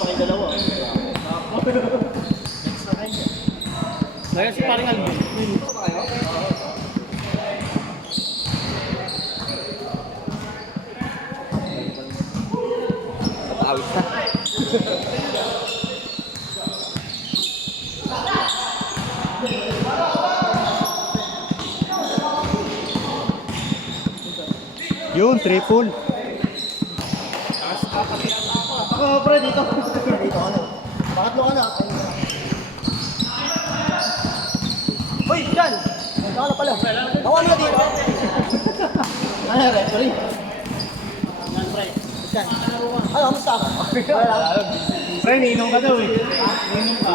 pa kayo dalawa. Kaya si paring Alvin. Awit na. Yun, triple. Oo, pre, dito. Dito ka na. Pangatlo ka na. Uy, dyan! Dito ka na pala. Nakuha mo na dito. Ano, referee? Yan, pre. Dyan. Ano, kamusta ka? Pre, ninong ka daw eh. Ninong ka.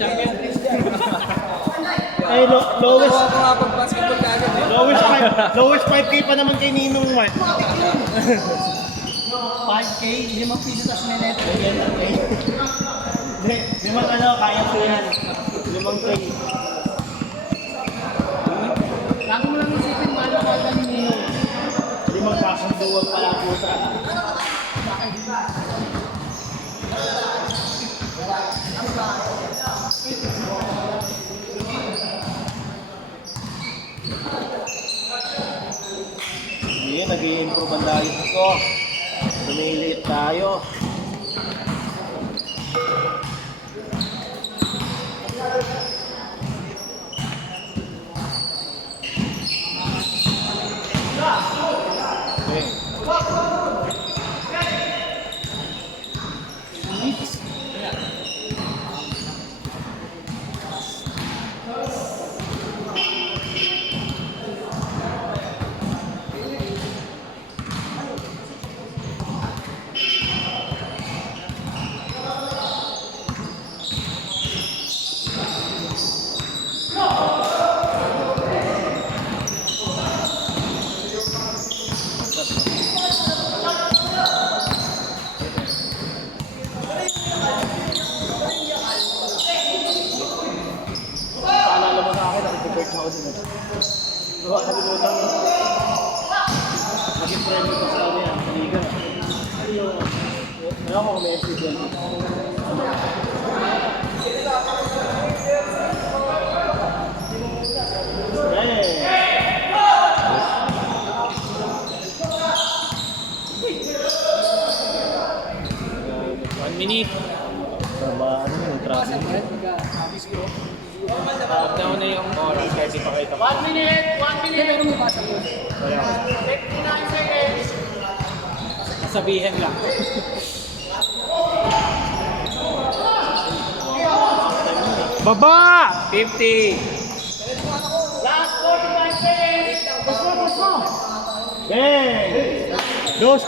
Champion. Eh, lowest. Basketball ka agad eh. Lowest 5K pa naman kay Ninong Mark. 5K, 5 piso tas may net. Hindi, limang ano, kaya ko yan. 5K. Lagi mo lang isipin, mahal ka ni Ninong. 5 pasang duwag pala puta. Hindi, nag-i-improve ang diet ko. Tumiliit tayo. Okay. Paalala mo sa akin, nakikipert ako din. Pero nakalimutan mo. Naging friend ko sa ano yan, sa liga. Ano ako kung may FC20? One minute. Sama, ano yung traffic? Off down na yung oras kahit ipakita ko. 1 minute! 1 minute! Pero may basa ko. 59 seconds! Sabihin lang. Baba! 50. Last 45 seconds! Bus mo! Okay! Dos!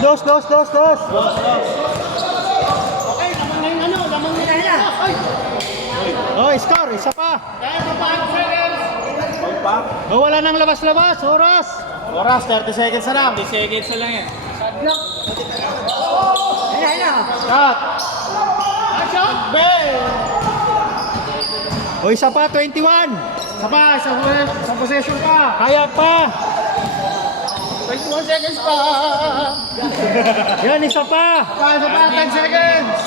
Okay, lamang na yung ano, lamang na kaya. Ay! Oh, score! Isa pa! Kaya pa 5 seconds! Oh, wala nang labas-labas! Oras! Oras, 30 seconds na lang. 30 seconds na lang yan. Ayan. Shot! Action! Bell! O, isa pa! 21! Isa pa, isang possession pa. Kaya pa! 21 seconds pa. Yan, isa pa! Isa pa, 10 seconds.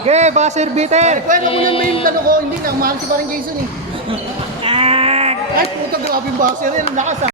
Okay, buzzer beater! Pwede ko yan may tanong ko, hindi na, mahal si parang Jason eh. Ay, puta, grabe yung buzzer yan, ang lakas ah.